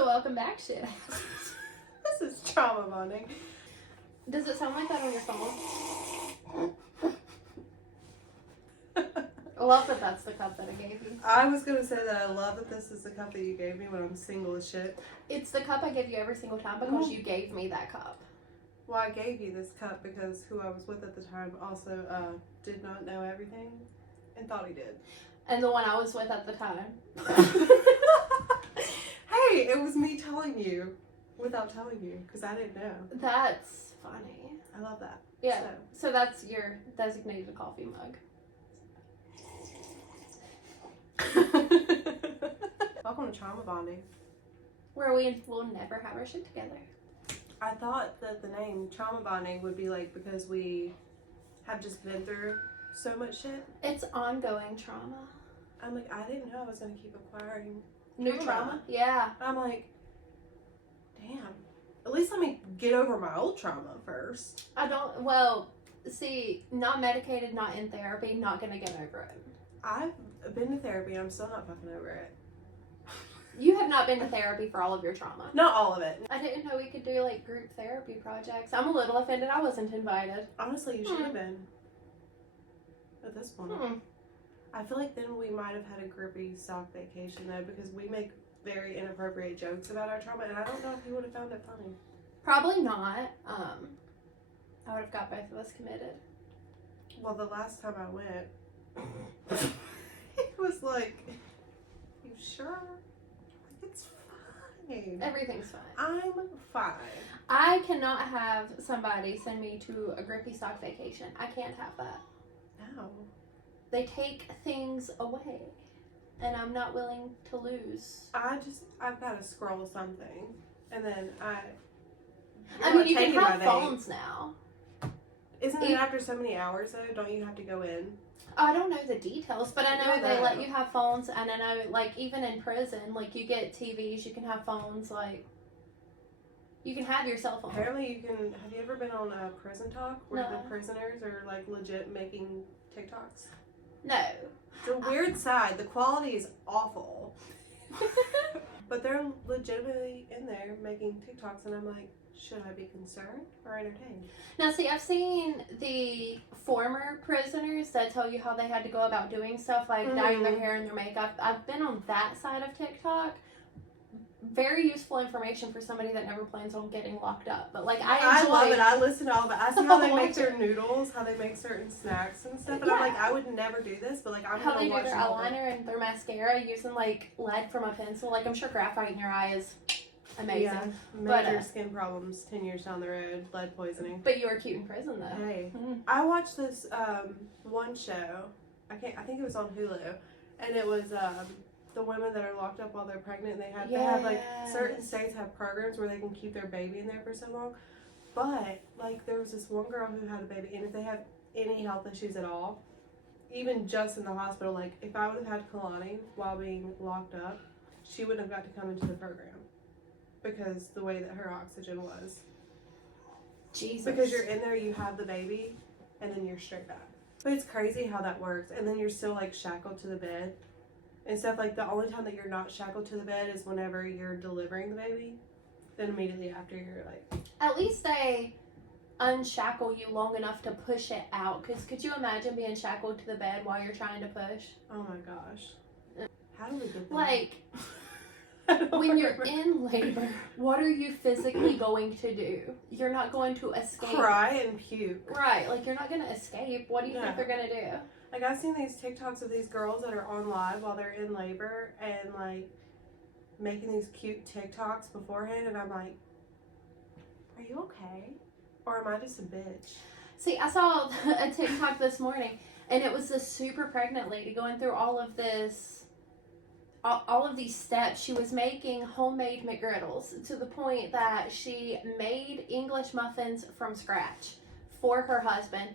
So welcome back, shit. This is trauma bonding. Does it sound like that on your phone? I love that that's the cup that I gave you. I was gonna say that I love that this is the cup that you gave me when I'm single as shit. It's the cup I give you every single time because you gave me that cup. Well, I gave you this cup because who I was with at the time also did not know everything and thought he did. And the one I was with at the time. Hey, it was me telling you without telling you because I didn't know. That's funny. I love that. Yeah. So that's your designated coffee mug. Welcome to trauma bonding. Where we will never have our shit together. I thought that the name trauma bonding would be like because we have just been through so much shit. It's ongoing trauma. I'm like, I didn't know I was gonna keep acquiring New trauma? Yeah. I'm like, damn. At least let me get over my old trauma first. See, not medicated, not in therapy, not gonna get over it. I've been to therapy and I'm still not fucking over it. You have not been to therapy for all of your trauma. Not all of it. I didn't know we could do like group therapy projects. I'm a little offended I wasn't invited. Honestly, you should have been. At this point. I feel like then we might have had a groupie sock vacation though because we make very inappropriate jokes about our trauma and I don't know if he would have found it funny. Probably not. I would have got both of us committed. Well, the last time I went, it was like, you sure? It's fine. Everything's fine. I'm fine. I cannot have somebody send me to a grippy sock vacation. I can't have that. No. They take things away. And I'm not willing to lose. I've got to scroll something. And then I mean, you can have phones now. Isn't it after so many hours though? Don't you have to go in? I don't know the details, but I know Yeah, they let you have phones, and I know, like, even in prison, like, you get TVs, you can have phones, like, you can have your cell phone. Apparently you can, have you ever been on Prison Talk where No. the prisoners are, like, legit making TikToks? No. It's a weird side. The quality is awful. But they're legitimately in there making TikToks, and I'm like, should I be concerned or entertained? Now, see, I've seen the former prisoners that tell you how they had to go about doing stuff, like dyeing their hair and their makeup. I've been on that side of TikTok. Very useful information for somebody that never plans on getting locked up. But, like, I love it. I listen to all of it. I see how they make their noodles, how they make certain snacks and stuff. And I'm like, I would never do this, but, like, I'm how going to watch they do their eyeliner and their mascara using, like, lead from a pencil. Like, I'm sure graphite in your eye is amazing. Yeah, major skin problems 10 years down the road, lead poisoning. But you were cute in prison, though. Hey, I watched this one show. I think it was on Hulu, and it was the women that are locked up while they're pregnant. And they have like certain states have programs where they can keep their baby in there for so long. But like there was this one girl who had a baby, and if they have any health issues at all, even just in the hospital, like if I would have had Kalani while being locked up, she wouldn't have got to come into the program. Because the way that her oxygen was. Jesus. Because you're in there, you have the baby, and then you're straight back. But it's crazy how that works. And then you're still like shackled to the bed. And stuff like the only time that you're not shackled to the bed is whenever you're delivering the baby. Then immediately after you're like. At least they unshackle you long enough to push it out. Because could you imagine being shackled to the bed while you're trying to push? Oh my gosh. How do we get there? Like. When you're in labor, what are you physically going to do? You're not going to escape. Cry and puke. Right, like you're not going to escape. What do you think they're going to do? Like I've seen these TikToks of these girls that are on live while they're in labor and like making these cute TikToks beforehand, and I'm like, are you okay? Or am I just a bitch? See, I saw a TikTok this morning, and it was this super pregnant lady going through all of these steps. She was making homemade McGriddles to the point that she made English muffins from scratch for her husband.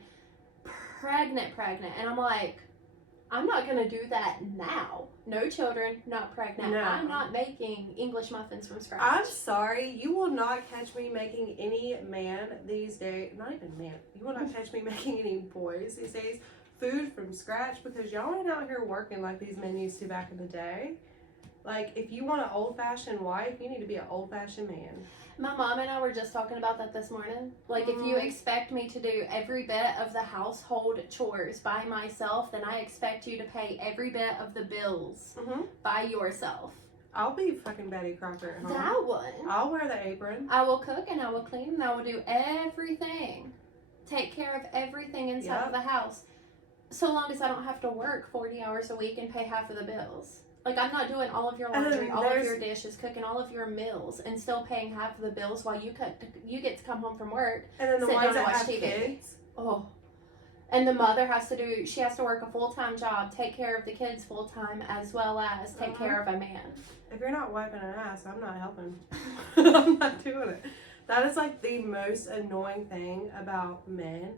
Pregnant. And I'm like, I'm not going to do that now. No children, not pregnant. No. I'm not making English muffins from scratch. I'm sorry. You will not catch me making any man these days. Not even man. You will not catch me making any boys these days food from scratch because y'all ain't out here working like these men used to back in the day. Like, if you want an old-fashioned wife, you need to be an old-fashioned man. My mom and I were just talking about that this morning. Like, if you expect me to do every bit of the household chores by myself, then I expect you to pay every bit of the bills by yourself. I'll be fucking Betty Crocker at home. That one. I'll wear the apron. I will cook and I will clean and I will do everything. Take care of everything inside of the house. So long as I don't have to work 40 hours a week and pay half of the bills. Like, I'm not doing all of your laundry, all of your dishes, cooking all of your meals, and still paying half of the bills while you get to come home from work. And then the sit ones down and that watch have TV. kids. Oh. And the mother has to work a full-time job, take care of the kids full-time, as well as take care of a man. If you're not wiping an ass, I'm not helping. I'm not doing it. That is, like, the most annoying thing about men.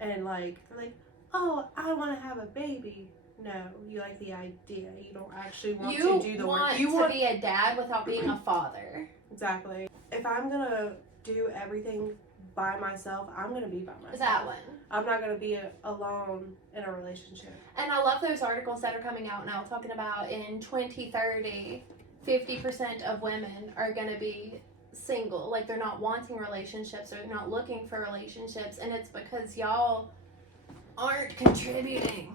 And, like, they're like, oh, I want to have a baby. No, you like the idea. You don't actually want to do the work. You want to be a dad without being a father. Exactly. If I'm going to do everything by myself, I'm going to be by myself. That one. I'm not going to be alone in a relationship. And I love those articles that are coming out now talking about in 2030, 50% of women are going to be single. Like, they're not wanting relationships or they're not looking for relationships. And it's because y'all aren't contributing.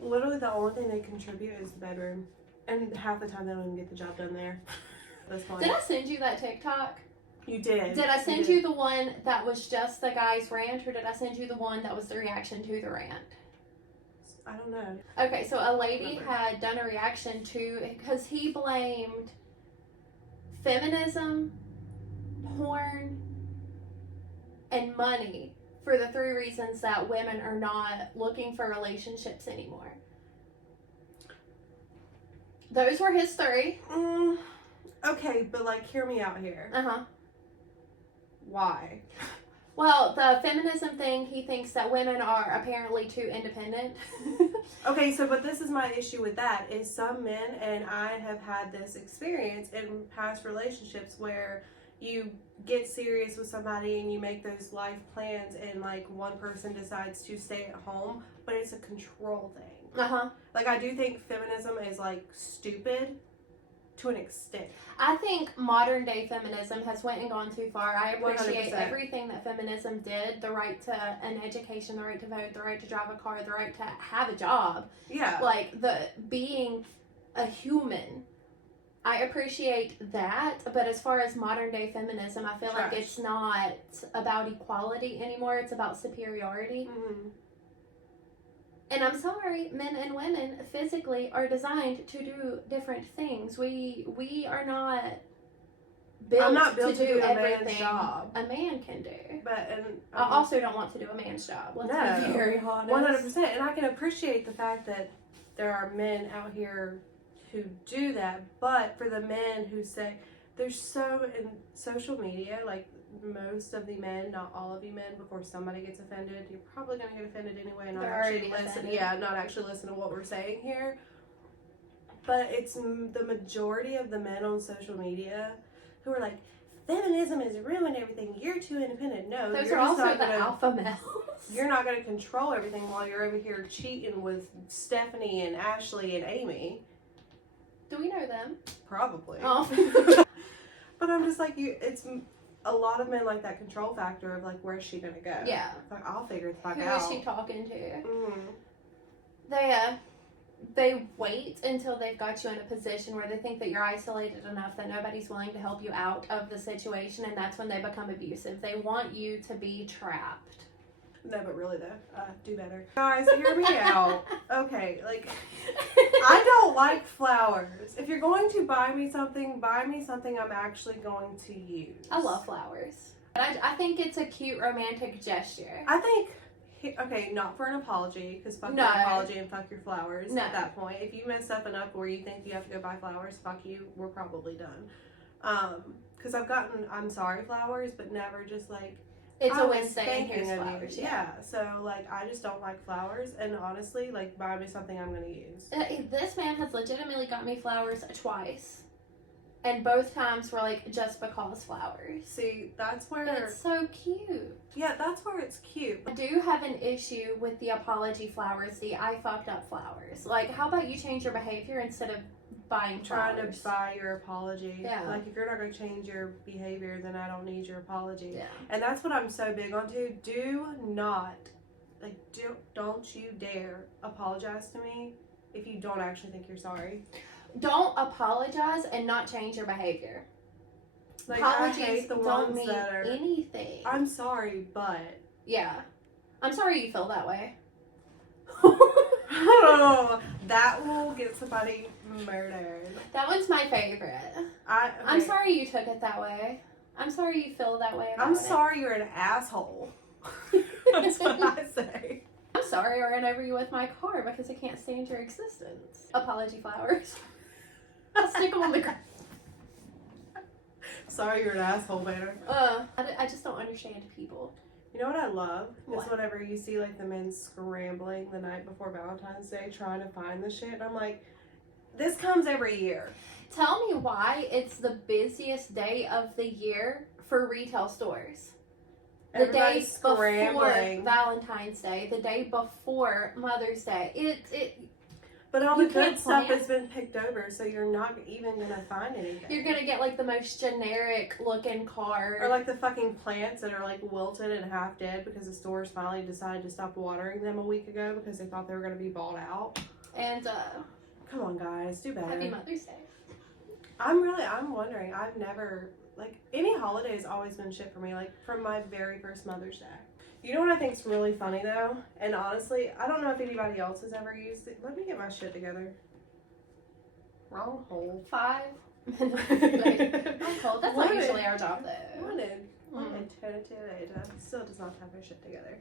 Literally, the only thing they contribute is the bedroom. And half the time, they don't even get the job done there. That's fine. Did I send you that TikTok? You did. Did I send you the one that was just the guy's rant, or did I send you the one that was the reaction to the rant? I don't know. Okay, so a lady had done a reaction to, because he blamed feminism, porn, and money for the 3 reasons that women are not looking for relationships anymore. Those were his 3. Okay, but, like, hear me out here. Why? Well, the feminism thing, he thinks that women are apparently too independent. Okay, so, but this is my issue with that, is some men, and I have had this experience in past relationships where you get serious with somebody and you make those life plans and, like, one person decides to stay at home, but it's a control thing. Like, I do think feminism is, like, stupid to an extent. I think modern day feminism has went and gone too far. I appreciate 100%. everything that feminism did. The right to an education, the right to vote, the right to drive a car, the right to have a job. Yeah. Like, the being a human. I appreciate that, but as far as modern day feminism, I feel like it's not about equality anymore. It's about superiority. And I'm sorry, men and women physically are designed to do different things. We are not built to do everything a man can do. But I also don't want to do a man's job. Let's be very honest. 100%. And I can appreciate the fact that there are men out here who do that. But for the men who say, there's so in social media, like, most of the men, not all of you men, before somebody gets offended, you're probably going to get offended anyway and not actually listen. Yeah, not actually listen to what we're saying here. But it's the majority of the men on social media who are like, feminism is ruining everything. You're too independent. No, those you're are also not the gonna, alpha males. You're not going to control everything while you're over here cheating with Stephanie and Ashley and Amy. Do we know them? Probably. Oh. But I'm just like, it's a lot of men like that control factor of, like, where's she gonna go? Yeah. Like, I'll figure the fuck Who out. is she talking to? Mm-hmm. They wait until they've got you in a position where they think that you're isolated enough that nobody's willing to help you out of the situation, and that's when they become abusive. They want you to be trapped. No, but really though, do better. Guys, hear me out. Okay, like, I don't like flowers. If you're going to buy me something I'm actually going to use. I love flowers. But I think it's a cute romantic gesture. I think, okay, not for an apology, because fuck your apology and fuck your flowers at that point. If you mess up enough where you think you have to go buy flowers, fuck you, we're probably done. Because I've gotten I'm sorry flowers, but never just like, it's a Wednesday and here's flowers. Yeah, so, like, I just don't like flowers, and honestly, like, buy me something I'm gonna use. This man has legitimately got me flowers twice, and both times were, like, just because flowers. See, that's where... It's so cute. Yeah, that's where it's cute. I do have an issue with the apology flowers, the I fucked up flowers. Like, how about you change your behavior instead of buying trying flowers. to buy your apology. Yeah. Like, if you're not going to change your behavior, then I don't need your apology. Yeah. And that's what I'm so big on too. Do not, like, don't you dare apologize to me if you don't actually think you're sorry. Don't apologize and not change your behavior. Like, Apologies I hate the don't ones mean that are, anything. I'm sorry, but. Yeah. I'm sorry you feel that way. Oh, that will get somebody murdered. That one's my favorite. I'm sorry you took it that way. I'm sorry you feel that way about I'm it. sorry you're an asshole. That's what I say. I'm sorry I ran over you with my car because I can't stand your existence. Apology flowers. I'll stick them on the ground. Sorry you're an asshole, Banner. I just don't understand people. You know what I love? What? Is whenever you see like the men scrambling the night before Valentine's Day trying to find the shit. I'm like, this comes every year. Tell me why it's the busiest day of the year for retail stores. The day Everybody's before scrambling. Valentine's Day, the day before Mother's Day. But all You the good can't stuff plan. has been picked over, so you're not even gonna find anything. You're gonna get like the most generic looking card. Or like the fucking plants that are like wilted and half dead because the stores finally decided to stop watering them a week ago because they thought they were gonna be bought out. And Come on, guys, do better. Happy Mother's Day. I'm wondering. I've never, like, any holiday has always been shit for me, like, from my very first Mother's Day. You know what I think's really funny, though? And honestly, I don't know if anybody else has ever used it. Let me get my shit together. Wrong hole. 5 minutes. I'm cold. That's not What? usually our job, though. Wanted. Still does not have her shit together.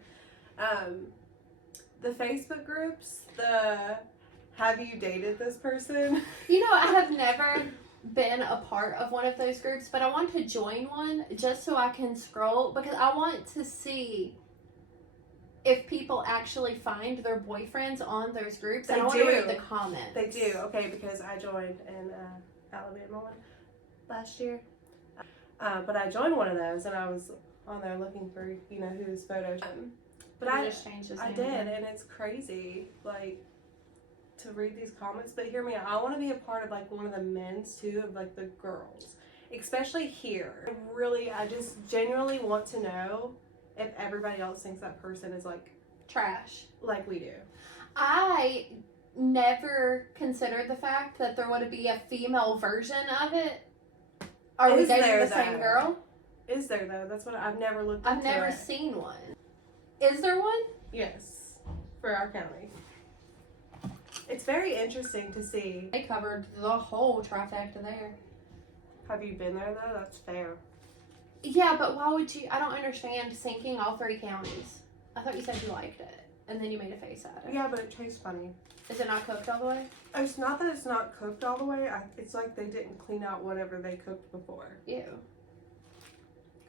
The Facebook groups, the have you dated this person? You know, I have never been a part of one of those groups, but I want to join one just so I can scroll because I want to see if people actually find their boyfriends on those groups. They and I want to do. read the comments. They do, okay, because I joined in Alabama one last year. But I joined one of those and I was on there looking for, you know, whose photos. But You I just changed his I name did, again. and it's crazy, like, to read these comments. But hear me out. I want to be a part of, like, one of the men's, too, of, like, the girls. Especially here. I just genuinely want to know if everybody else thinks that person is, like Trash. we do. I never considered the fact that there would be a female version of it. Are we Is dating there, the same though? girl? Is there, though? That's what I've never looked I've into never it. seen one. Is there one? Yes. For our county. It's very interesting to see. They covered the whole trifecta there. Have you been there, though? That's fair. Yeah, but why would you? I don't understand sinking all 3 counties. I thought you said you liked it, and then you made a face at it. Yeah, but it tastes funny. Is it not cooked all the way? It's not that it's not cooked all the way. It's like they didn't clean out whatever they cooked before. Ew.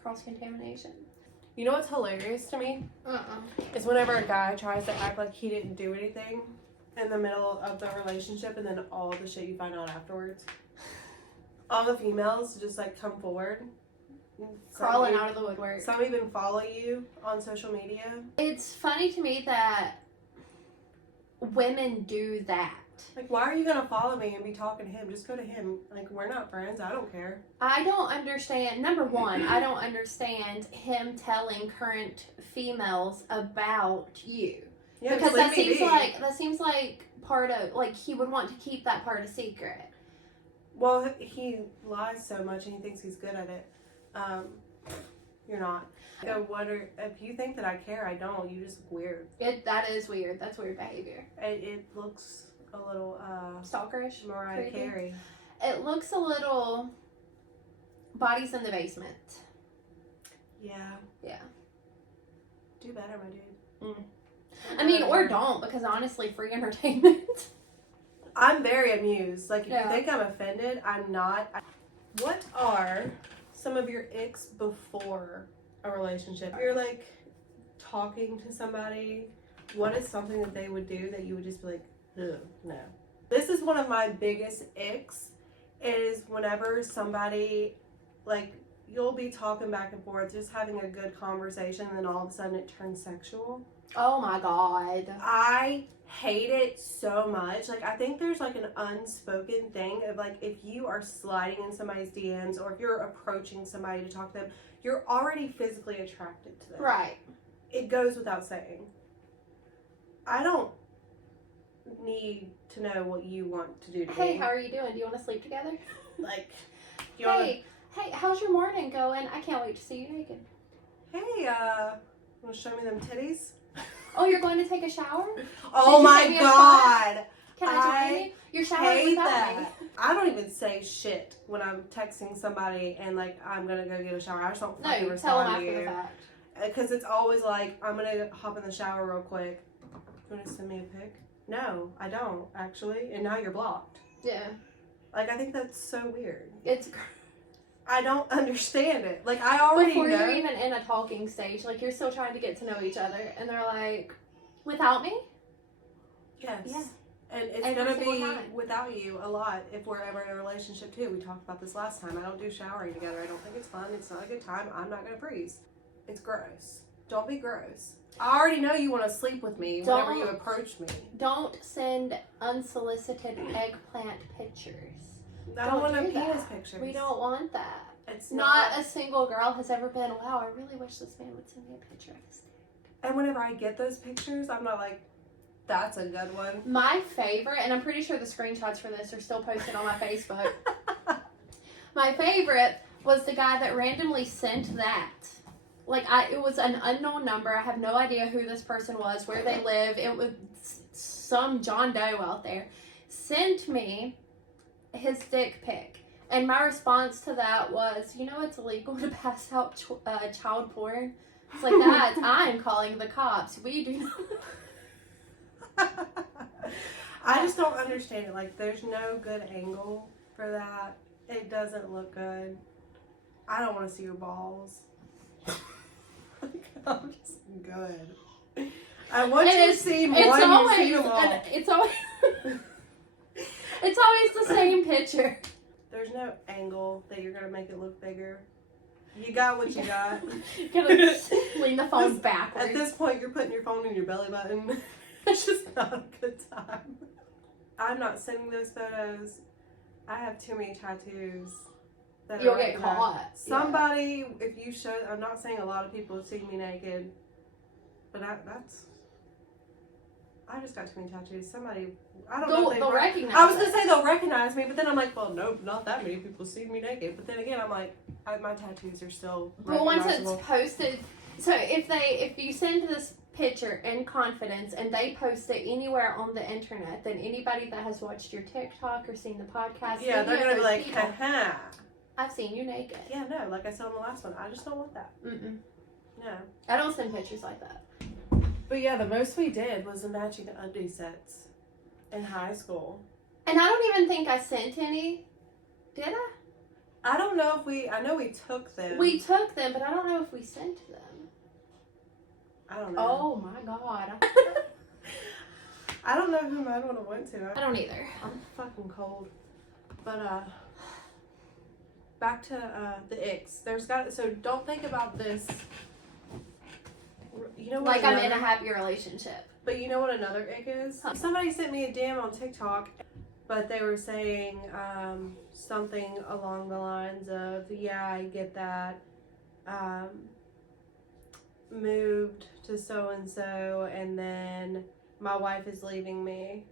Cross-contamination. You know what's hilarious to me? Is whenever a guy tries to act like he didn't do anything in the middle of the relationship and then all the shit you find out afterwards. All the females just, like, come forward. Crawling out of the woodwork. Some even follow you on social media. It's funny to me that women do that. Like, why are you gonna follow me and be talking to him? Just go to him. Like, we're not friends. I don't care. I don't understand. Number one, I don't understand him telling current females about you. Yeah, Because just that leave me seems be. like part of, like, he would want to keep that part a secret. Well, he lies so much and he thinks he's good at it. You're not. So if you think that I care, I don't. You just look weird. That is weird. That's weird behavior. It looks a little Stalkerish. Mariah creepy. Carey. It looks a little bodies in the basement. Yeah. Yeah. Do better, my dude. I mean, or don't, because honestly, free entertainment. I'm very amused. Like, if Yeah. you think I'm offended, I'm not. What are some of your icks before a relationship? If you're, like, talking to somebody, what is something that they would do that you would just be like, ugh, no. This is one of my biggest icks, is whenever somebody, like, you'll be talking back and forth, just having a good conversation, and then all of a sudden it turns sexual. Oh my God. I hate it so much. Like, I think there's like an unspoken thing of like, if you are sliding in somebody's DMs or if you're approaching somebody to talk to them, you're already physically attracted to them. Right. It goes without saying. I don't need to know what you want to do to me. Hey, how are you doing? Do you want to sleep together? Like, Hey, how's your morning going? I can't wait to see you naked. Hey, want to show me them titties? Oh, you're going to take a shower? Oh you my send me a God. Can I join you? You're showering Hate without that. me. I don't even say shit when I'm texting somebody and like I'm gonna go get a shower. I just don't No, fucking you tell them respond to after you. the fact. Because it's always like, I'm gonna hop in the shower real quick. You wanna send me a pic? No, I don't actually. And now you're blocked. Yeah. Like, I think that's so weird. It's I don't understand it. Like, I already before know. you're even in a talking stage, like you're still trying to get to know each other, and they're like, "Without me?" Yes. Yeah. And it's Every gonna single be time. without you a lot if we're ever in a relationship too. We talked about this last time. I don't do showering together. I don't think it's fun. It's not a good time. I'm not gonna freeze. It's gross. Don't be gross. I already know you want to sleep with me whenever you approach me. Don't send unsolicited eggplant pictures. I don't want no do that. penis pictures. We don't want that. It's Not a single girl has ever been, wow, I really wish this man would send me a picture of his dick. And whenever I get those pictures, I'm not like, that's a good one. My favorite, and I'm pretty sure the screenshots for this are still posted on my Facebook. My favorite was the guy that randomly sent that. Like, it was an unknown number. I have no idea who this person was, where they live. It was some John Doe out there. Sent me his dick pic. And my response to that was, you know it's illegal to pass out child porn? It's like, that, I'm calling the cops. We do not. I just don't understand it. Like, there's no good angle for that. It doesn't look good. I don't want to see your balls. I'm just good. I want you to see more than you see them all. It's always it's always the same picture. There's no angle that you're gonna make it look bigger. You got what you got. You're gonna lean the phone backwards. At this point, you're putting your phone in your belly button. It's just not a good time. I'm not sending those photos. I have too many tattoos. You'll get caught. Somebody, if you show, I'm not saying a lot of people have seen me naked, but I just got too many tattoos. Somebody, I don't know if they'll recognize I was going to say they'll recognize me, but then I'm like, well, nope, not that many people see me naked. But then again, I'm like, my tattoos are still But once it's recognizable. posted, so if you send this picture in confidence and they post it anywhere on the internet, then anybody that has watched your TikTok or seen the podcast, Yeah, they're going to be like, people, haha. I've seen you naked. Yeah, no, like I said on the last one, I just don't want that. Mm-mm. No. I don't send pictures like that. But yeah, the most we did was the matching undie sets in high school. And I don't even think I sent any. Did I? I don't know if I know we took them. We took them, but I don't know if we sent them. I don't know. Oh my God. I don't know who mine would have went to. I don't either. I'm fucking cold. But back to the icks. So don't think about this. You know what? Like I'm in a happy relationship. But you know what another ick is? Huh. Somebody sent me a DM on TikTok, but they were saying something along the lines of, yeah, I get that. Moved to so-and-so, and then my wife is leaving me.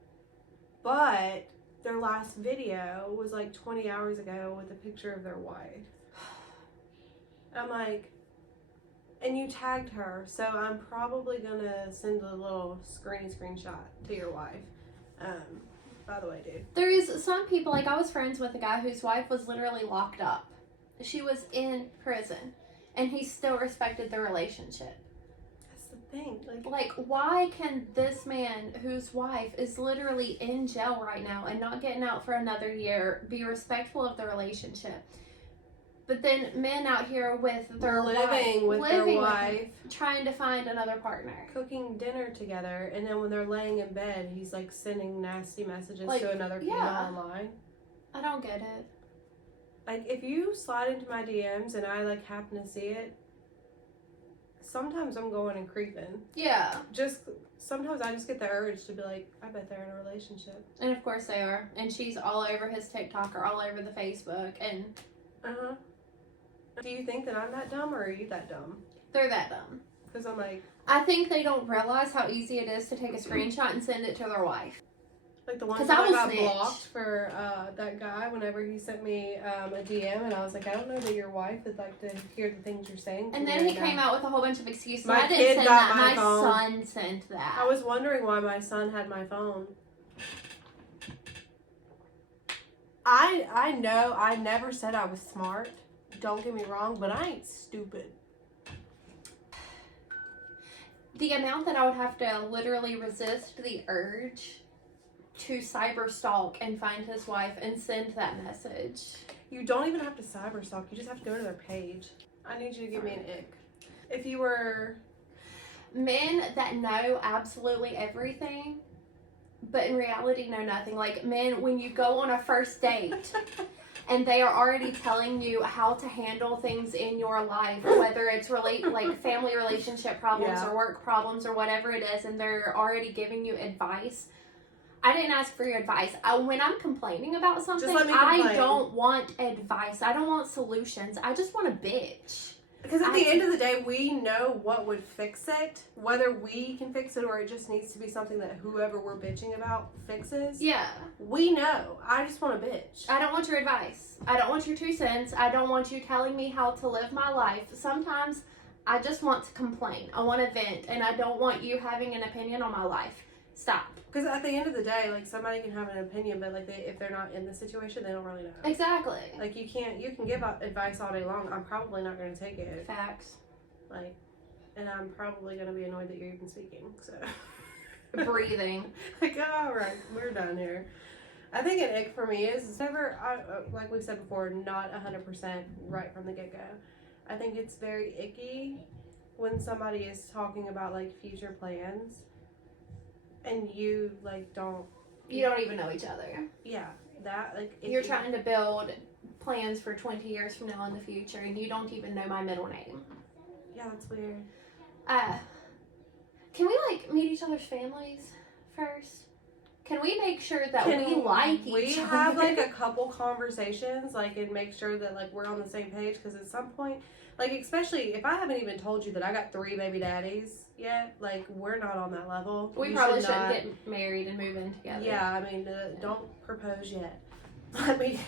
But their last video was like 20 hours ago with a picture of their wife. I'm like, and you tagged her, so I'm probably gonna send a little screenshot to your wife. By the way, dude. There is some people, like I was friends with a guy whose wife was literally locked up. She was in prison, and he still respected the relationship. That's the thing. Like, why can this man whose wife is literally in jail right now and not getting out for another year be respectful of the relationship? But then men out here with their living with their wife, trying to find another partner, cooking dinner together, and then when they're laying in bed, he's like sending nasty messages Like, to another female yeah. online. I don't get it. like, if you slide into my DMs and I, like, happen to see it, sometimes I'm going and creeping. Yeah. Sometimes I just get the urge to be like, I bet they're in a relationship. And of course they are. And she's all over his TikTok or all over the Facebook. And Uh-huh. Do you think that I'm that dumb, or are you that dumb? they're that dumb. Because I'm like... I think they don't realize how easy it is to take a screenshot and send it to their wife. Like the one 'Cause that I I will got snitch. blocked for that guy whenever he sent me a DM, and I was like, I don't know that your wife would like to hear the things you're saying. And then he came out with a whole bunch of excuses. My I didn't kid send got that. my My phone. son sent that. I was wondering why my son had my phone. I know I never said I was smart. Don't get me wrong, but I ain't stupid. The amount that I would have to literally resist the urge to cyber stalk and find his wife and send that message. You don't even have to cyber stalk. You just have to go to their page. I need you to give me an ick. If you were... Men that know absolutely everything, but in reality know nothing. Like men, when you go on a first date and they are already telling you how to handle things in your life, whether it's like family relationship problems Yeah. or work problems or whatever it is, and they're already giving you advice. I didn't ask for your advice. When I'm complaining about something, let me I complain. don't want advice. I don't want solutions. I just want a bitch. Because at the end of the day, we know what would fix it. Whether we can fix it or it just needs to be something that whoever we're bitching about fixes. Yeah. We know. I just want a bitch. I don't want your advice. I don't want your 2 cents. I don't want you telling me how to live my life. Sometimes I just want to complain. I want to vent. And I don't want you having an opinion on my life. Stop. Because at the end of the day, like, somebody can have an opinion, but like if they're not in the situation, they don't really know. Exactly. Like you can give out advice all day long. I'm probably not going to take it. Facts. Like, and I'm probably going to be annoyed that you're even speaking. So Breathing. like, all right, we're done here. I think an ick for me is never, like we said before, not 100% right from the get go. I think it's very icky when somebody is talking about like future plans. And you, like, don't... You don't even know each other. Yeah, that, like... You're trying to build plans for 20 years from now in the future, and you don't even know my middle name. Yeah, that's weird. Can we, like, meet each other's families first? Can we make sure that we like each other? We have, like, a couple conversations, like, and make sure that, like, we're on the same page, because at some point... Like, especially if I haven't even told you that I got 3 baby daddies yet, like, we're not on that level. We You probably should shouldn't not- get married and move in together. Yeah, I mean, don't propose yet. Let me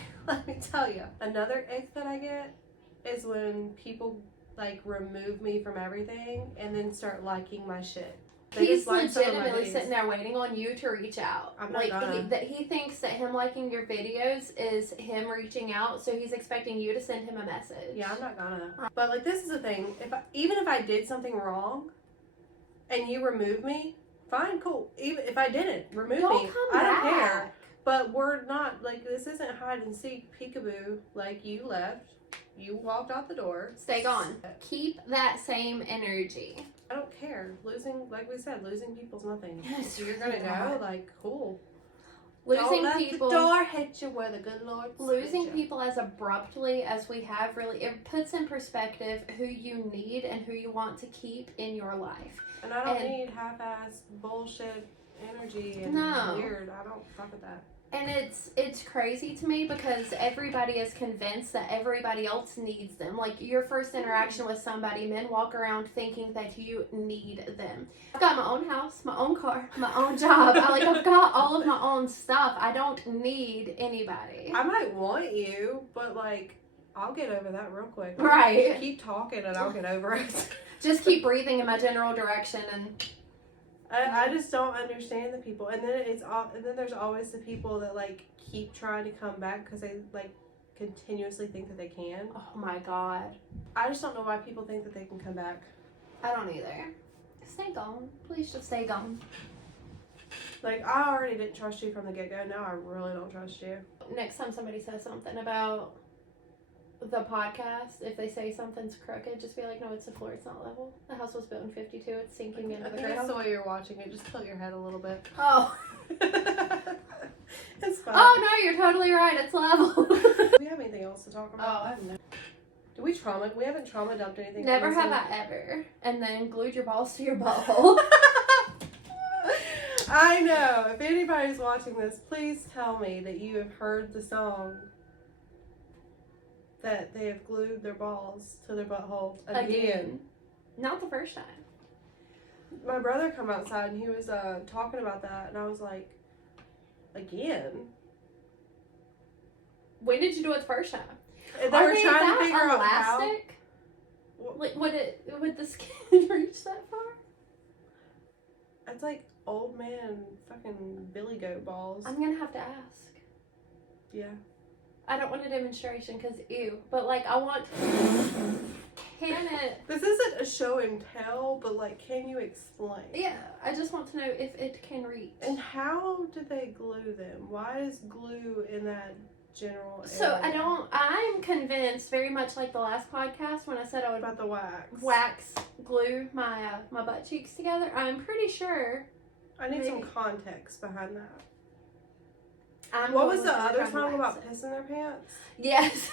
tell you. Another ick that I get is when people, like, remove me from everything and then start liking my shit. They He's just like some of my legitimately videos. sitting there waiting on you to reach out. I'm not like gonna. he thinks that him liking your videos is him reaching out, so he's expecting you to send him a message. Yeah, I'm not gonna. But like, this is the thing. Even if I did something wrong, and you remove me, fine, cool. Even if I didn't remove Don't me, come I don't back. care. But we're not like, this isn't hide and seek peekaboo. Like, you left, you walked out the door. Stay gone. Keep that same energy. I don't care. Losing, like we said, losing people's nothing. Yes, If you're gonna go, like, cool. Losing Don't let people. the door hit you where the good Lord Losing sent you. people as abruptly as we have really, it puts in perspective who you need and who you want to keep in your life. And I don't and- need half-ass bullshit energy and No. weird. I don't fuck with that. And it's crazy to me because everybody is convinced that everybody else needs them. Like, your first interaction with somebody, men walk around thinking that you need them. I've got my own house, my own car, my own job. I've got all of my own stuff. I don't need anybody. I might want you, but like, I'll get over that real quick. Right. Keep talking and I'll get over it. Just keep breathing in my general direction and... I just don't understand the people, and then there's always the people that like keep trying to come back because they like continuously think that they can. Oh my God. I just don't know why people think that they can come back. I don't either. Stay gone. Please just stay gone. Like, I already didn't trust you from the get go. Now I really don't trust you. Next time somebody says something about the podcast, if they say something's crooked, just be like, no, it's the floor, it's not level. The house was built in 52, it's sinking into I the think it's ground. the way you're watching it. Just tilt your head a little bit. Oh. It's fine. Oh no, you're totally right. It's level. Do we have anything else to talk about? I have no. Do we trauma? We haven't trauma dumped anything. Never have I ever. And then glued your balls to your butthole. I know. If anybody's watching this, please tell me that you have heard the song that they have glued their balls to their butthole again. Not the first time. My brother come outside and he was talking about that, and I was like, again? When did you do it the first time? And they were trying to figure out how. Elastic? Like, would the skin reach that far? It's like old man fucking billy goat balls. I'm gonna have to ask. Yeah. I don't want a demonstration because ew. But like, I want. Can it? This isn't a show and tell, but like, can you explain? Yeah, I just want to know if it can reach. And how did they glue them? Why is glue in that general area? So I'm convinced, very much like the last podcast when I said I would About the wax. glue my my butt cheeks together. I'm pretty sure. I need some Maybe. context behind that. I'm What going was with the them other trying to song wax about it. pissing their pants? Yes.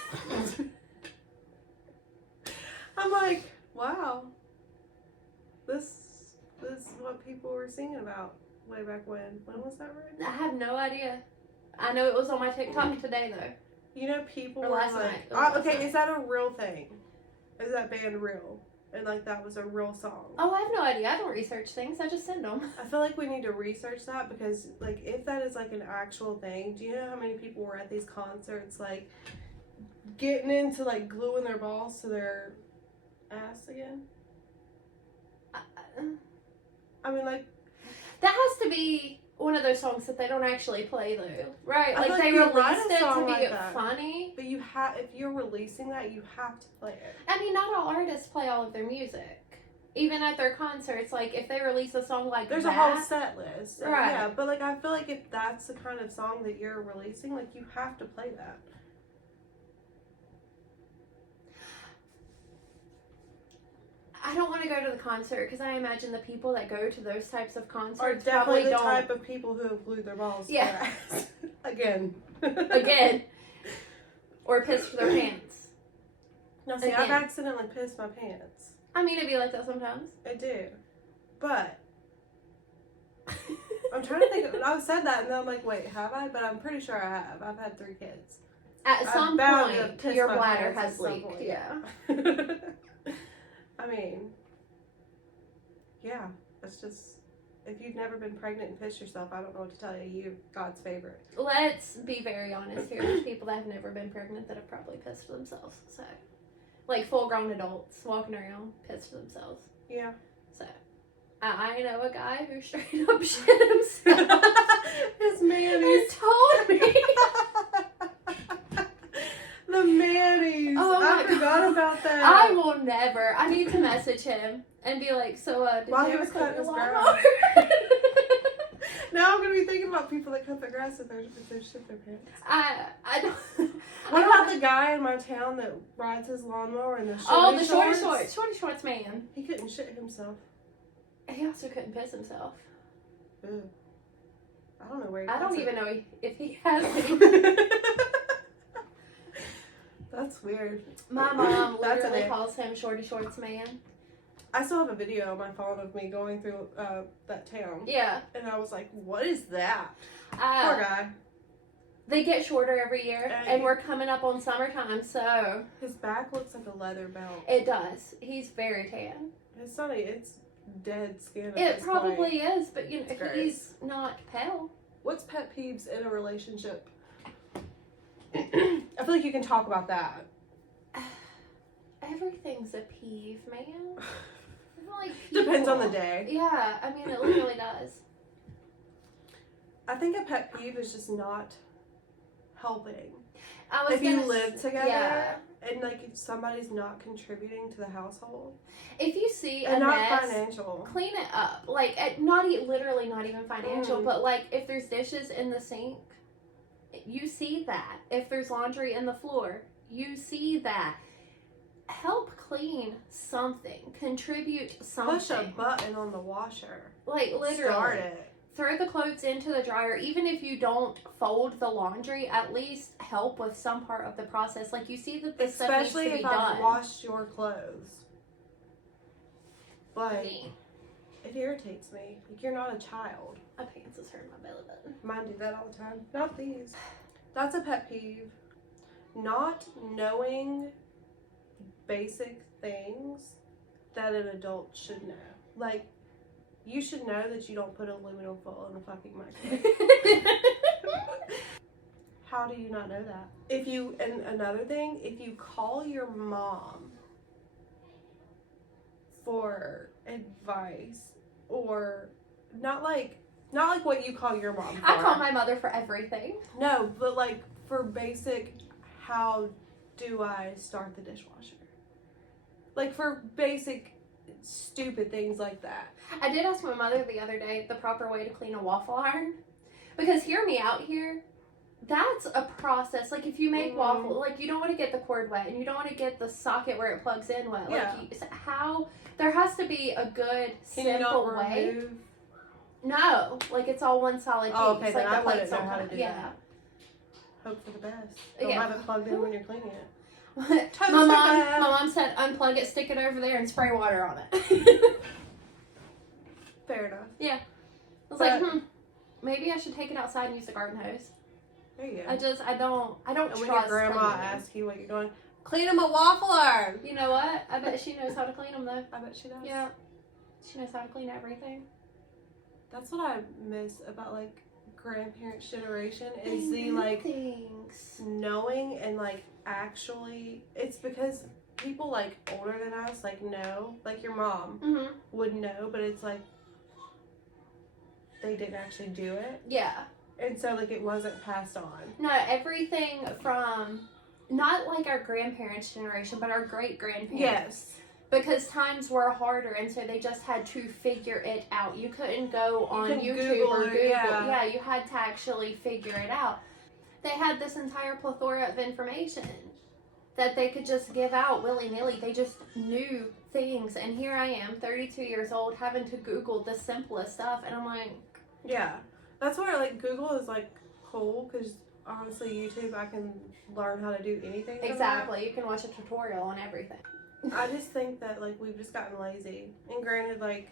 I'm like, wow. This is what people were singing about way back when. When was that written? I have no idea. I know it was on my TikTok today though. You know, people Or were last like, night. It was last okay, night. is that a real thing? Is that band real? And like that was a real song. Oh, I have no idea. I don't research things. I just send them. I feel like we need to research that because like if that is like an actual thing, do you know how many people were at these concerts like getting into like gluing their balls to their ass again? I mean, like, That has to be one of those songs that they don't actually play though, right? I Like feel they like you write released a it to song be like that. funny. but you have if you're releasing that, you have to play it. I mean, not all artists play all of their music. Even at their concerts, like if they release a song like There's that, a whole set list, Right. Yeah, but like I feel like if that's the kind of song that you're releasing, like you have to play that. I don't want to go to the concert because I imagine the people that go to those types of Are concerts definitely probably the don't. type of people who have glued their balls to Yeah. their ass. Again. Again. Or piss for their pants. No, see, I've Again. accidentally pissed my pants. I mean, it'd be like that sometimes. I do. But I'm trying to think. I said that, and then I'm like, wait, have I? But I'm pretty sure I have. I've had 3 kids. At I'm some bound to have point, pissed your my bladder pants at has some leaked. point. Yeah. I mean, yeah, it's just, if you've never been pregnant and pissed yourself, I don't know what to tell you. You're God's favorite. Let's be very honest here. There's people that have never been pregnant that have probably pissed themselves. So, like full-grown adults walking around pissed themselves. Yeah. So, I know a guy who straight up shit himself. His man He told me. The mayonnaise. Oh I my forgot God. about that. I will never. I need to message him and be like, so, did While you he ever was cut cutting your his lawnmower? grass. Now I'm gonna be thinking about people that cut their grass with their shit their pants. I don't. What about the guy in my town that rides his lawnmower in the shorty Oh, the shorts? shorty shorts man. He couldn't shit himself. He also couldn't piss himself. Ew. I don't know where he I don't puts even it. know if he has any. That's weird. My mom That's literally it. calls him Shorty Shorts Man. I still have a video on my phone of me going through that town. Yeah. And I was like, what is that? Poor Uh, guy. they get shorter every year, Hey. and we're coming up on summertime, so His back looks like a leather belt. it does. He's very tan. It's not, it's dead skin. at It this probably point. is, but you know, It's gross. he's not pale. What's pet peeves in a relationship? I feel like you can talk about that. Everything's a peeve, man. I feel like Depends on the people- day. Yeah, I mean, it literally does. I think a pet peeve is just not helping. I was If you gonna live together yeah. and like if somebody's not contributing to the household If you see and a not mess, financial. clean it up. Like, literally not even financial, Mm. but like if there's dishes in the sink, you see that. If there's laundry in the floor, you see that. Help clean something. Contribute something. Push a button on the washer. Like, literally. Start it. throw the clothes into the dryer. Even if you don't fold the laundry, at least help with some part of the process. Like, you see that this stuff needs to be done. Especially if I've washed your clothes. Like, it irritates me. Like, you're not a child. My pants is hurting my belly button. Mine do that all the time. Not these. That's a pet peeve. Not knowing basic things that an adult should know. Like, you should know that you don't put aluminum foil in a fucking microwave. How do you not know that? And another thing, if you call your mom for advice, or not like what you call your mom for. I call my mother for everything. No, but like for basic, how do I start the dishwasher? Like for basic stupid things like that. I did ask my mother the other day the proper way to clean a waffle iron, because hear me out here, that's a process. Like, if you make waffle, like, you don't want to get the cord wet, and you don't want to get the socket where it plugs in wet. Yeah. Like, there has to be a good, simple way. Remove? No, like, it's all one solid piece. Oh, okay, like, then I the wouldn't plates know don't how to come- do yeah. that. Hope for the best. Don't Yeah. have it plugged in when you're cleaning it. my mom said unplug it, stick it over there, and spray water on it. Fair enough. Yeah. I was like, maybe I should take it outside and use the garden hose. There you go. I don't And trust when your grandma cleaning. asks you what you're doing, clean them a waffle iron. You know what? I bet she knows how to clean them though. I bet she does. Yeah. She knows how to clean everything. That's what I miss about like grandparents' generation is the like things. knowing and like actually. It's because people like older than us like know, like your mom Mhm. would know, but it's like they didn't actually do it, Yeah. and so like it wasn't passed on. No, everything from not like our grandparents' generation, but our great grandparents. Yes. Because times were harder, and so they just had to figure it out. You couldn't go on couldn't YouTube Google or it, Google. yeah. You had to actually figure it out. They had this entire plethora of information that they could just give out willy-nilly. They just knew things. And here I am, 32 years old, having to Google the simplest stuff. And I'm like... Yeah. That's where like Google is like cool, because honestly YouTube I can learn how to do anything from Exactly. You can watch a tutorial on everything. that. I just think that like we've just gotten lazy, and granted like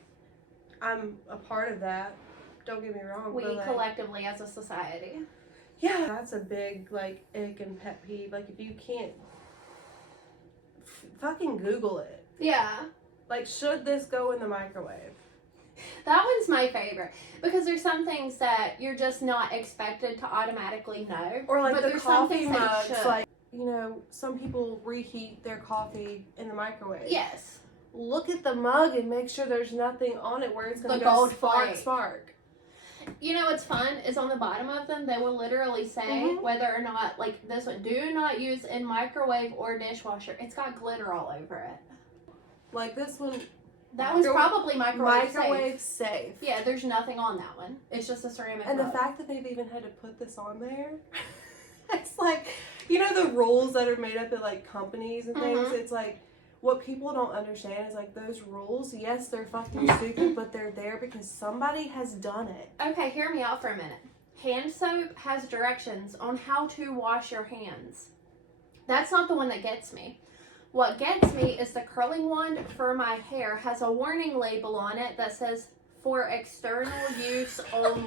I'm a part of that, don't get me wrong, We but like, collectively as a society. yeah, that's a big like ick and pet peeve. Like if you can't fucking Google it. Yeah. Like, should this go in the microwave? That one's my favorite, because there's some things that you're just not expected to automatically know. Or like but the there's some coffee things that you mugs, should. like, you know, some people reheat their coffee in the microwave. Yes. Look at the mug and make sure there's nothing on it where it's going The to go gold spark, flake. spark. You know what's fun is on the bottom of them, they will literally say whether or not, like this one, do not use in microwave or dishwasher. It's got glitter all over it. Like this one, That one's probably microwave safe. safe. Yeah, there's nothing on that one. It's just a ceramic And mug. the fact that they've even had to put this on there, it's like, you know, the rules that are made up at like companies and things. Mhm. It's like, what people don't understand is like those rules, yes, they're fucking stupid, but they're there because somebody has done it. Okay, hear me out for a minute. Hand soap has directions on how to wash your hands. That's not the one that gets me. What gets me is the curling wand for my hair has a warning label on it that says, for external use only.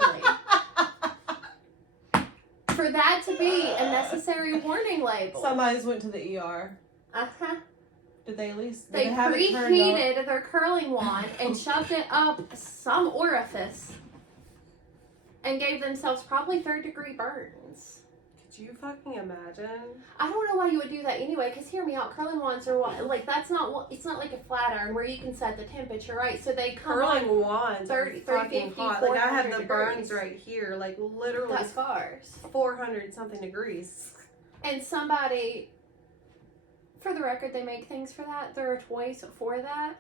For that to be a necessary warning label. Somebody's went to the ER. Uh-huh. Did they at least? They have it turned on? preheated their curling wand and shoved it up some orifice and gave themselves probably third-degree burns. Could you fucking imagine? I don't know why you would do that anyway, because hear me out, curling wands are like, that's not, it's not like a flat iron where you can set the temperature, right? So they come Curling on wands 30, are fucking 50, hot. Like I have 400 the burns degrees. right here, like literally got scars. 400 something degrees. And somebody, for the record, they make things for that. There are toys for that.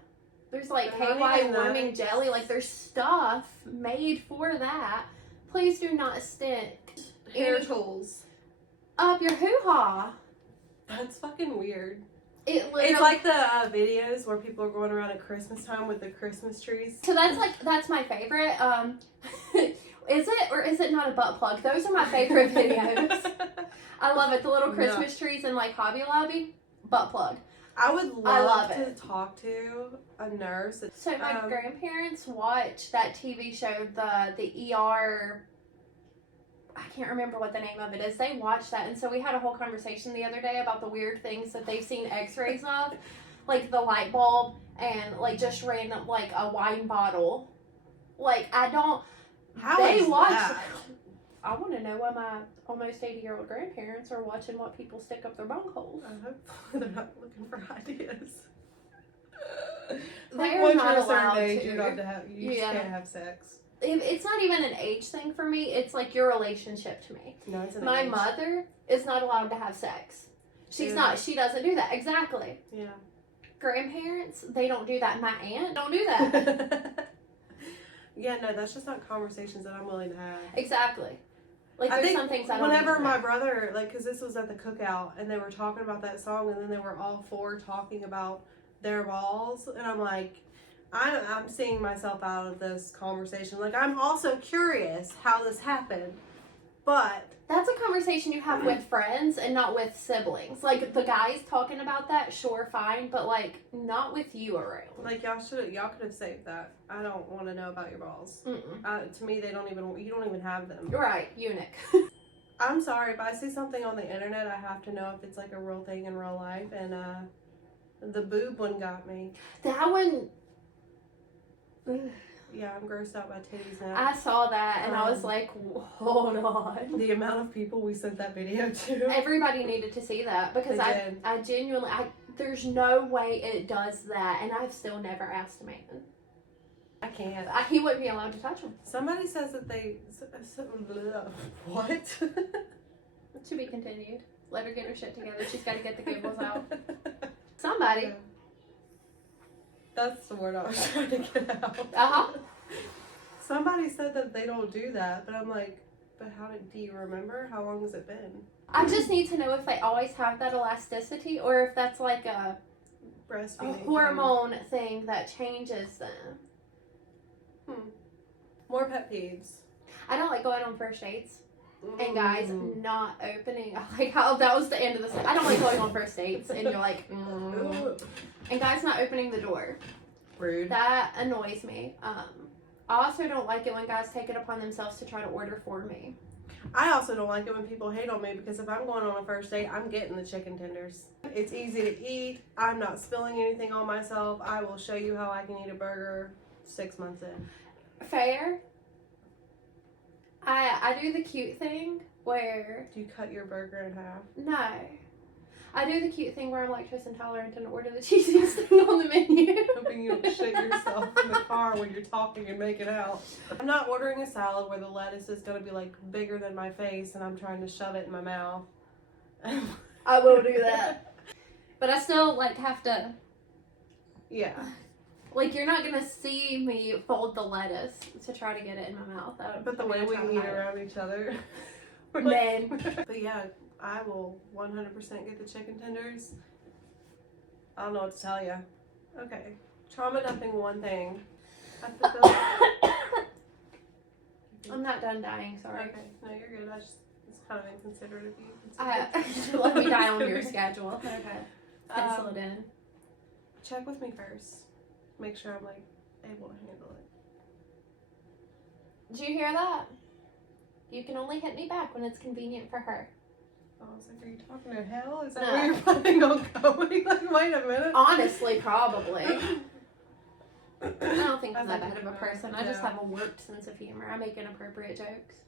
There's like They're not KY even warming nice. jelly, like there's stuff made for that. Please do not stick Hair any tools. up your hoo-ha. That's fucking weird. It literally, It's like the videos where people are going around at Christmas time with the Christmas trees. so that's my favorite. Is it or is it not a butt plug? Those are my favorite videos. I love it. The little Christmas trees in like Hobby Lobby, butt plug. I would I love love to it. talk to a nurse. So my grandparents watched that TV show, the ER. I can't remember what the name of it is. They watched that, and so we had a whole conversation the other day about the weird things that they've seen X-rays of, like the light bulb and like just random like a wine bottle. Like I don't. How they is watch. that? I want to know why my almost 80-year-old grandparents are watching what people stick up their bung holes. I hope they're not looking for ideas. They're once not you're a allowed certain age, to. you're not to have. You just can't have sex. It's not even an age thing for me. It's like your relationship to me. No, it's an My age. mother is not allowed to have sex. She's not. She doesn't do that. Exactly. Yeah. Grandparents, they don't do that. My aunt don't do that. Yeah, no, that's just not conversations that I'm willing to have. Exactly. Like I there's think some things I don't. whenever even my know. brother, like, because this was at the cookout and they were talking about that song and then they were all four talking about their balls and I'm like, I'm seeing myself out of this conversation. Like, I'm also curious how this happened, but That's a conversation you have with friends and not with siblings. Like the guys talking about that, sure, fine, but like not with you around. like y'all could have saved that. I don't want to know about your balls. To me, you don't even have them. You're right, eunuch. I'm sorry if I see something on the internet, I have to know if it's like a real thing in real life. And the boob one got me. That one. Yeah, I'm grossed out by titties now. I saw that and I was like, hold on. The amount of people we sent that video to. Everybody needed to see that because I genuinely, there's no way it does that, and I've still never asked a man. I can't. He wouldn't be allowed to touch them. Somebody says that they. What? To be continued. Let her get her shit together. She's got to get the giggles out. Somebody. Yeah. That's the word I was trying to get out. Somebody said that they don't do that, but I'm like, but do you remember? How long has it been? I just need to know if they always have that elasticity or if that's like a Breastfeeding. hormone thing that changes them. More pet peeves. I don't like going on first dates. And guys not opening, like how that was the end of the I don't like going on first dates and you're like, and guys not opening the door. Rude. That annoys me. I also don't like it when guys take it upon themselves to try to order for me. I also don't like it when people hate on me because if I'm going on a first date, I'm getting the chicken tenders. It's easy to eat. I'm not spilling anything on myself. I will show you how I can eat a burger 6 months in. Fair. I do the cute thing where... Do you cut your burger in half? No. I do the cute thing where I'm lactose intolerant and order the cheesiest thing on the menu. Hoping you don't shit yourself in the car when you're talking and making out. I'm not ordering a salad where the lettuce is going to be like bigger than my face and I'm trying to shove it in my mouth. I will do that. But I still like have to... Yeah. Like, you're not going to see me fold the lettuce to try to get it in my mouth. But the way we eat around each other. Men. But yeah, I will 100% get the chicken tenders. I don't know what to tell you. Okay. Trauma dumping one thing. I'm not done dying, sorry. Okay. No, you're good. It's kind of inconsiderate of you. Let me die on your schedule. Okay. Pencil it in. Check with me first. Make sure I'm like able to handle it. Did you hear that? You can only hit me back when it's convenient for her. I was like, are you talking to hell? Is that No. where you're planning on going? Like, wait a minute. Honestly, probably. I don't think I'm that bad of a person. I just Yeah. have a warped sense of humor. I make inappropriate jokes.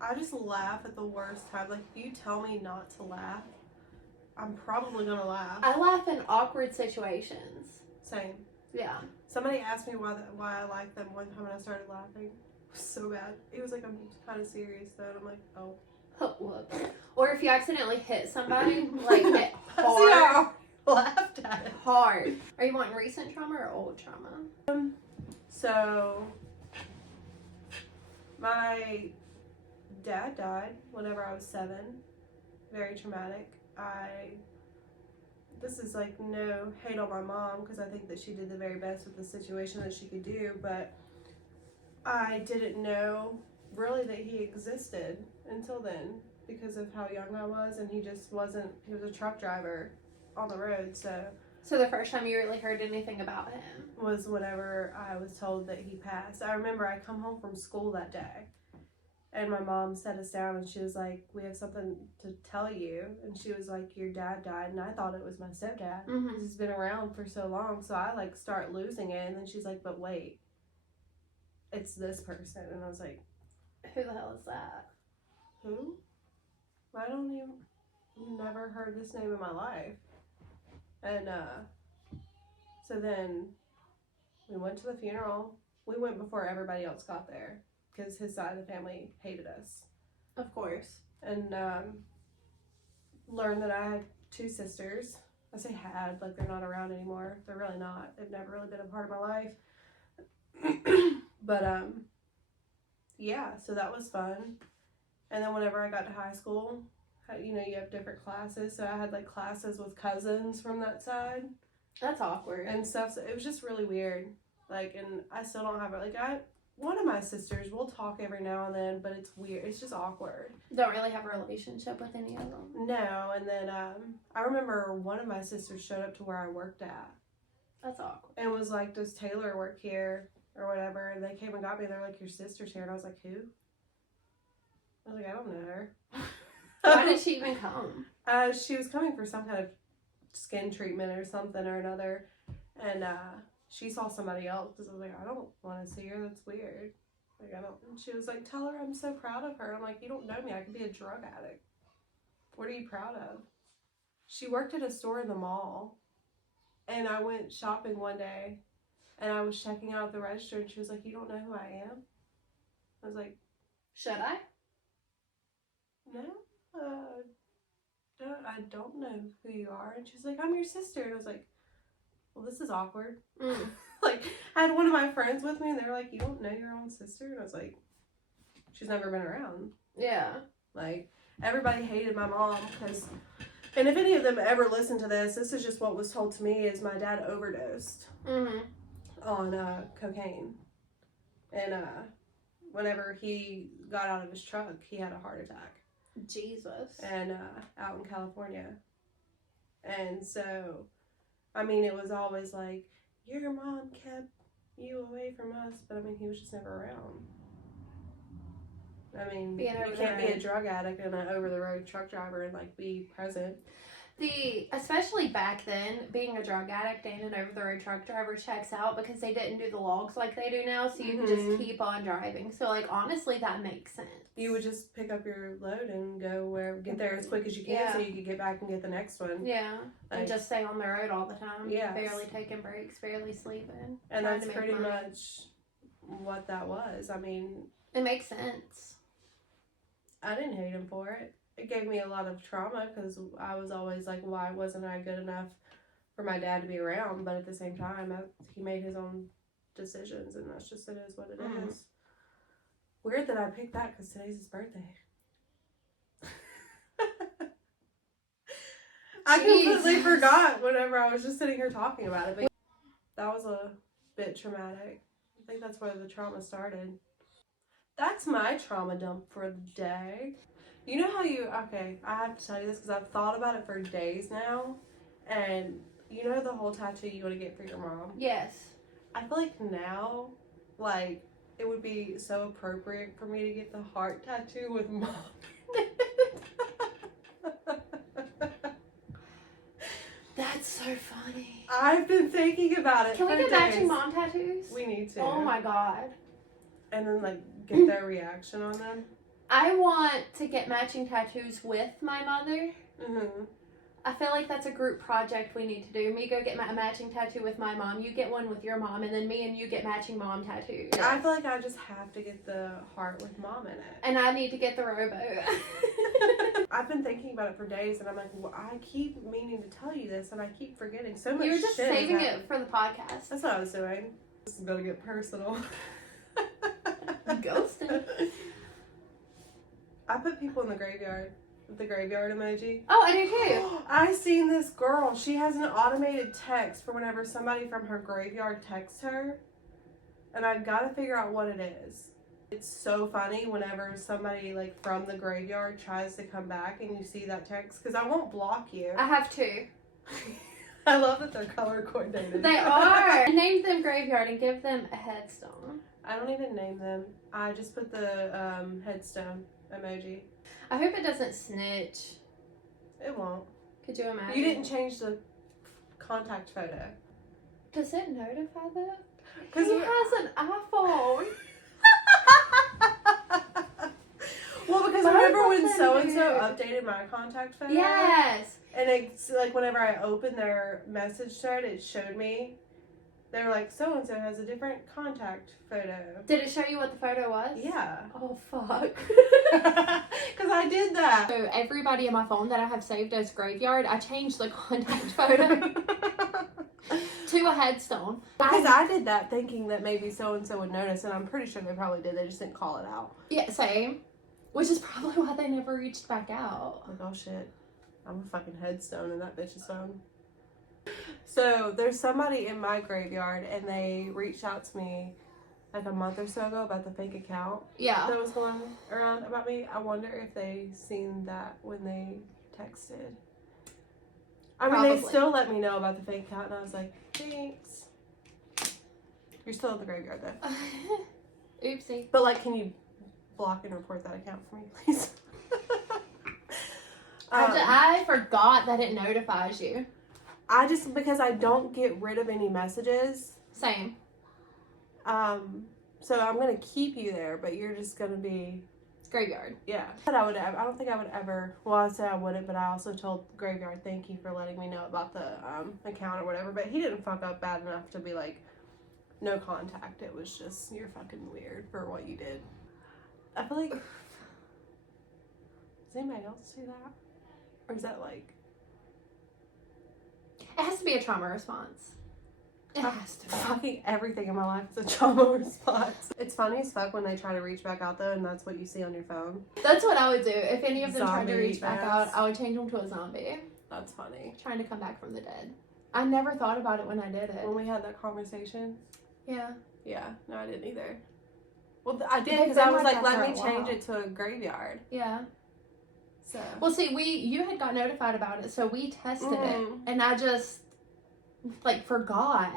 I just laugh at the worst time. Like, if you tell me not to laugh, I'm probably gonna laugh. I laugh in awkward situations. Same. Yeah. Somebody asked me why I liked them one time and I started laughing. It was so bad. It was like, I'm kind of serious though. And I'm like, oh. Whoops. Or if you accidentally hit somebody, like hit See, hard. I laughed at it. Hard. Are you wanting recent trauma or old trauma? So, my dad died whenever I was 7. Very traumatic. This is like no hate on my mom because I think that she did the very best with the situation that she could do, but I didn't know really that he existed until then because of how young I was, and he just wasn't. He was a truck driver on the road, so. So the first time you really heard anything about him was whenever I was told that he passed. I remember I come home from school that day, and my mom sat us down and she was like, "We have something to tell you." And she was like, "Your dad died," and I thought it was my stepdad because he's been around for so long. So I like start losing it, and then she's like, "But wait, it's this person," and I was like, Who the hell is that? "Who? I don't even never heard this name in my life." And so then we went to the funeral. We went before everybody else got there because his side of the family hated us. Of course. And learned that I had 2 sisters. I say had, like they're not around anymore. They're really not. They've never really been a part of my life. But yeah, so that was fun. And then whenever I got to high school, you know, you have different classes. So I had like classes with cousins from that side. That's awkward. And stuff. So it was just really weird. Like, and I still don't have it. Like, one of my sisters, we'll talk every now and then, but it's weird. It's just awkward. Don't really have a relationship with any of them. No. And then I remember one of my sisters showed up to where I worked at. That's awkward. And was like, "Does Taylor work here?" or whatever. And they came and got me. They're like, "Your sister's here." And I was like, "Who?" I was like, "I don't know her." Why did she even come? She was coming for some kind of skin treatment or something or another, and she saw somebody else because I was like, "I don't want to see her. That's weird." Like, I don't. And she was like, "Tell her I'm so proud of her." I'm like, "You don't know me. I could be a drug addict. What are you proud of?" She worked at a store in the mall, and I went shopping one day, and I was checking out at the register, and she was like, "You don't know who I am?" I was like, Should I? "No. I don't know who you are." And she's like, "I'm your sister." And I was like, "Well, this is awkward." Like, I had one of my friends with me, and they were like, "You don't know your own sister?" And I was like, "She's never been around." Yeah. Like, everybody hated my mom because, and if any of them ever listen to this is just what was told to me, is my dad overdosed on cocaine. And whenever he got out of his truck, he had a heart attack. Jesus. And out in California. And so, I mean, it was always like, your mom kept you away from us, but I mean, he was just never around. I mean, you can't be a drug addict and an over-the-road truck driver and like be present. Especially back then, being a drug addict and an over-the-road truck driver checks out because they didn't do the logs like they do now, so you can just keep on driving. So, like, honestly, that makes sense. You would just pick up your load and get there as quick as you can so you could get back and get the next one. Yeah, like, and just stay on the road all the time. Yeah. Barely taking breaks, barely sleeping. And that's pretty much what that was. I mean, it makes sense. I didn't hate him for it. It gave me a lot of trauma because I was always like, why wasn't I good enough for my dad to be around? But at the same time, he made his own decisions, and that's just, it is what it is. Weird that I picked that because today's his birthday. I completely forgot whenever I was just sitting here talking about it. But that was a bit traumatic. I think that's where the trauma started. That's my trauma dump for the day. You know how okay, I have to tell you this because I've thought about it for days now. And you know the whole tattoo you want to get for your mom? Yes. I feel like now, like, it would be so appropriate for me to get the heart tattoo with mom. That's so funny. I've been thinking about it. Can we get matching mom tattoos? We need to. Oh my god. And then, like, get their reaction on them. I want to get matching tattoos with my mother. I feel like that's a group project we need to do. Me go get a matching tattoo with my mom. You get one with your mom, and then me and you get matching mom tattoos. I feel like I just have to get the heart with mom in it. And I need to get the rowboat. I've been thinking about it for days, and I'm like, well, I keep meaning to tell you this, and I keep forgetting so much. You were just shit saving it for the podcast. That's what I was doing. This is gonna get personal. Ghosting. I put people in the graveyard with the graveyard emoji. Oh, I do too. I seen this girl. She has an automated text for whenever somebody from her graveyard texts her. And I gotta figure out what it is. It's so funny whenever somebody like from the graveyard tries to come back and you see that text, because I won't block you. I have two. I love that they're color coordinated. They are. Name them graveyard and give them a headstone. I don't even name them. I just put the headstone emoji. I hope it doesn't snitch. It won't. Could you imagine? You didn't change the contact photo. Does it notify that? Because He has an iPhone. Well, because Both remember of when them so-and-so do. updated my contact photo? Yes. And it's like whenever I opened their message thread, it showed me. They were like, so-and-so has a different contact photo. Did it show you what the photo was? Yeah. Oh, fuck. Because I did that. So everybody in my phone that I have saved as graveyard, I changed the contact photo to a headstone. Because I did that thinking that maybe so-and-so would notice, and I'm pretty sure they probably did. They just didn't call it out. Yeah, same. Which is probably why they never reached back out. Like, oh shit, I'm a fucking headstone in that bitch's phone. So there's somebody in my graveyard, and they reached out to me like a month or so ago about the fake account Yeah. that was going around about me. I wonder if they seen that when they texted. I mean, they Probably. still let me know about the fake account, and I was like, thanks. You're still in the graveyard though. Oopsie. But like, can you block and report that account for me, please? I forgot that it notifies you. I just, because I don't get rid of any messages. Same. So I'm gonna keep you there, but you're just gonna be, It's graveyard. yeah. But I don't think I would ever, well, I said I wouldn't, but I also told Graveyard, thank you for letting me know about the account or whatever, but he didn't fuck up bad enough to be like, no contact. It was just, you're fucking weird for what you did. I feel like, does anybody else do that? Or is that like, It has to be a trauma response. It has to be. fucking everything in my life is a trauma response. It's funny as fuck when they try to reach back out though, and that's what you see on your phone. That's what I would do. If any of them tried to Zombie reach back ass. out, I would change them to a zombie. That's funny. Trying to come back from the dead. I never thought about it when I did it. When we had that conversation, Yeah. yeah, no, I didn't either. Well, I did They've because been I was like like, that let for me a change while. it to a graveyard. Yeah. So. Well, see, you had got notified about it, so we tested it, Mhm. and I just like forgot.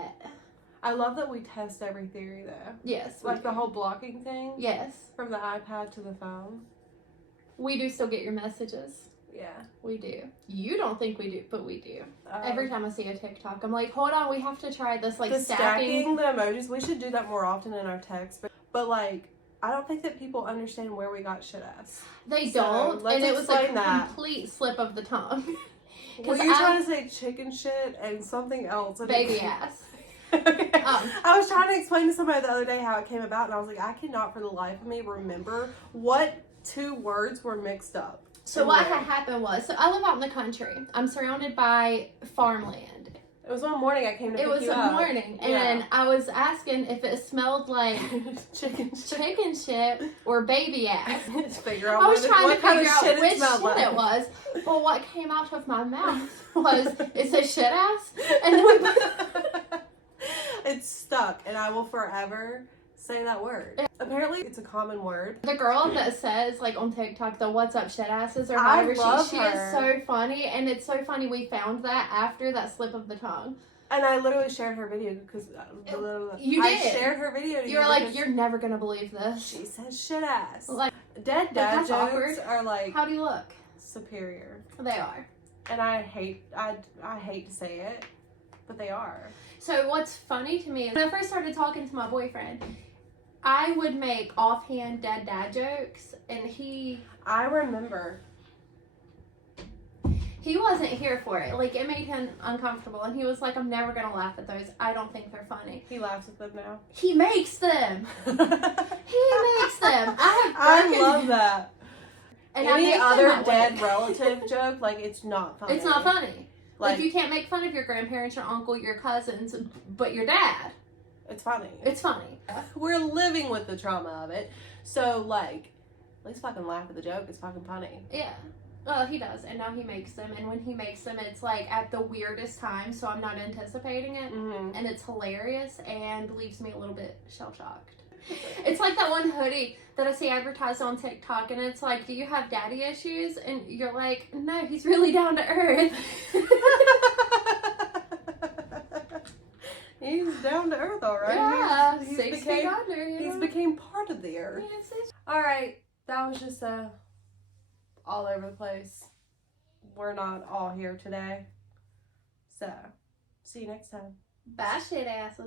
I love that we test every theory though. Yes. we Like the do. whole blocking thing. Yes. From the iPad to the phone. We do still get your messages. Yeah. We do. You don't think we do, but we do. Um, Every time I see a TikTok, I'm like, hold on, we have to try this, like, the stacking. stacking the emojis, we should do that more often in our text. But like, I don't think that people understand where we got shit ass. They So, don't, let's and it was like explain that. complete slip of the tongue. Well, you're trying to say chicken shit and something else. And Baby ass. Okay. I was trying to explain to somebody the other day how it came about, and I was like, I cannot for the life of me remember what two words were mixed up. So what had happened was, so I live out in the country. I'm surrounded by farmland. It was one morning I came to pick It was you a up. morning, and Yeah. I was asking if it smelled like chicken shit. chicken shit or baby ass. Figure out I was trying to what kind of figure out shit which it smelled shit like. it was, but what came out of my mouth was, it said shit ass, and then we It's stuck, and I will forever say that word. Apparently, it's a common word. the girl that says, like, on TikTok, the what's up shit asses or I however, love she her. is so funny, and it's so funny we found that after that slip of the tongue. And I literally shared her video because You I did. shared her video to You you. were like, because you're never gonna believe this. she says shit ass. Like, Dead dad that's jokes awkward. are like How do you look? superior. They are. And I hate to say it, but they are. So what's funny to me is when I first started talking to my boyfriend, I would make offhand dead dad jokes, and he I remember. wasn't here for it. Like, it made him uncomfortable, and he was like, I'm never gonna laugh at those. I don't think they're funny. He laughs at them now. He makes them. He makes them. I love that. And I Any make them other that way. dead relative joke, like, it's not funny. It's not funny. Like, Like, you can't make fun of your grandparents, your uncle, your cousins, but your dad. it's funny. It's funny. We're living with the trauma of it. So, like, at least fucking laugh at the joke. It's fucking funny. Yeah. Well, he does, and now he makes them, and when he makes them, it's like at the weirdest time, so I'm not anticipating it, Mm-hmm. and it's hilarious and leaves me a little bit shell shocked. It's like that one hoodie that I see advertised on TikTok, and it's like, do you have daddy issues? And you're like, no, he's really down to earth. He's down to earth, all right. Yeah, he's 6 feet under. He's became part of the earth. Yes, All right, that was just all over the place. We're not all here today, so see you next time. bye, shit asses.